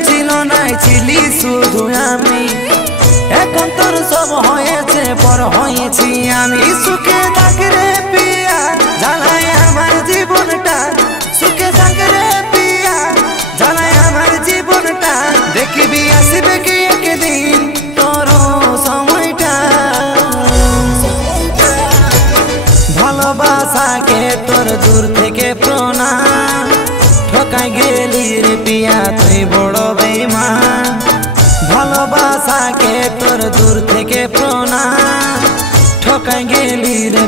ছিল নাই ছিলি শুধু আমি এখন তোর সব হয়েছে পর হয়েছি আমি সুখে থাক রে পিয়া জ্বালায় আমার জীবনটা সুখে থাক রে পিয়া জ্বালায় আমার জীবনটা দেখবি আসবে কি একদিন তোর সময়টা ভালোবাসাকে তোর দূর থেকে প্রণাম ঠকাই গেলি রে পিয়া তুই বড় বেঈমান ভালোবাসাকে তোর দূর থেকে প্রণাম ঠকাই গেলি রে